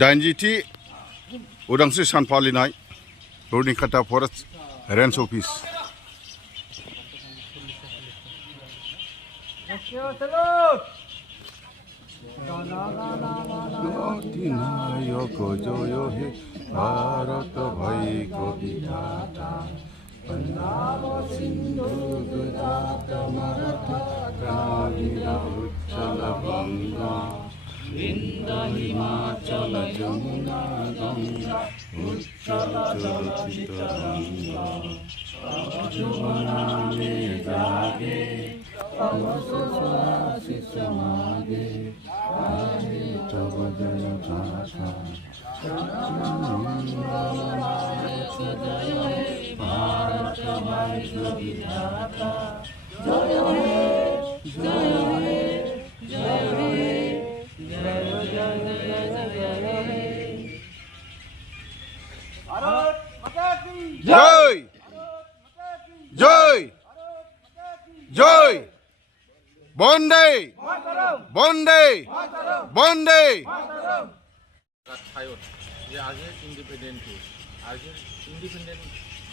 दाइनजिथि उदांस्रि सान फालिनाय रुनिखाता फरेस्ट रेन्ज अफिस अधिनायक जय हे भारत भाइको विधाता पंजाब सिंधु गुजरात मराठा द्राविड उच्चल गंगा विंध्य हिमाचल जमुना गंगा उच्चल चलचित गंगा यमुना में जागे आशीष मागे आगे तब जय गाथा भारत भाइको विधाता जय हे जय हे जय हे जय जय जय বন্দে বন্দে বন্দে ঠাইত যে আজিৰ ইণ্ডিপেণ্ডেণ্টটো আজিৰ ইণ্ডিপেণ্ডেণ্ট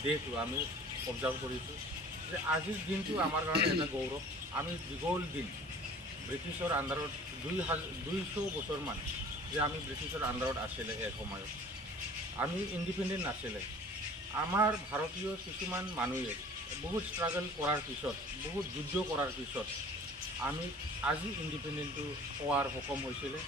ডেটো আমি অবজাৰ্ভ কৰিছোঁ যে আজিৰ দিনটো আমাৰ কাৰণে এটা গৌৰৱ। আমি দীঘল দিন ব্ৰিটিছৰ আণ্ডাৰত 200 বছৰমান যে আমি ব্ৰিটিছৰ আণ্ডাৰত আছিলে এক সময়ত আমি ইণ্ডিপেণ্ডেণ্ট নাছিলে। আমাৰ ভাৰতীয় কিছুমান মানুহে বহুত ষ্ট্ৰাগল কৰাৰ পিছত বহুত যুদ্ধ কৰাৰ পিছত আমি আজি ইণ্ডিপেণ্ডেণ্টটো হোৱাৰ সক্ষম হৈছিলে।